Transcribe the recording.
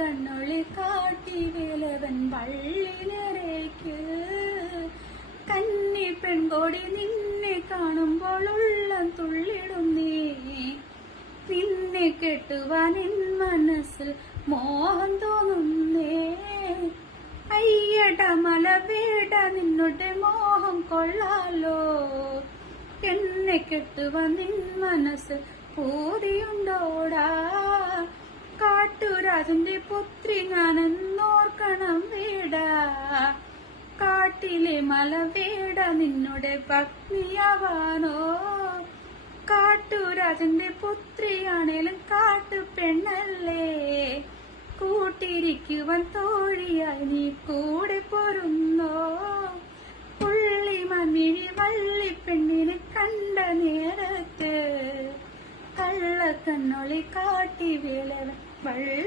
കണ്ണൊളി കാട്ടി വേലവൻ വള്ളി നിറയ്ക്ക് കന്നി പെൺകോടി നിന്നെ കാണുമ്പോൾ ഉള്ളം തുള്ളിടുന്നേ. നിന്നെ കെട്ടുവാൻ എൻ മനസ്സിൽ മോഹം തോന്നുന്നേ. അയ്യട മല വീട നിന്നുടെ മോഹം കൊള്ളാലോ. എന്നെ കെട്ടുവാൻ നിൻ മനസ്സിൽ പൂതിയുണ്ടോടാ. കാട്ടുരാജന്റെ പുത്രി ഞാനെന്നോർക്കണം വേട. കാട്ടിലെ മല വീട നിന്നുടെ പത്നിയാവാനോ. കാട്ടുരാജന്റെ പുത്രിയാണേലും കാട്ടു പെണ്ണല്ലേ. കൂട്ടിരിക്കുവാൻ തോഴിയായി നീ കൂടെ പൊരുന്നോ. പുള്ളി മമ്മിനി വള്ളി പെണ്ണിനെ കണ്ട നേരത്ത് കള്ളക്കണ്ണൊളി കാട്ടി വേലവൻ വള്ളി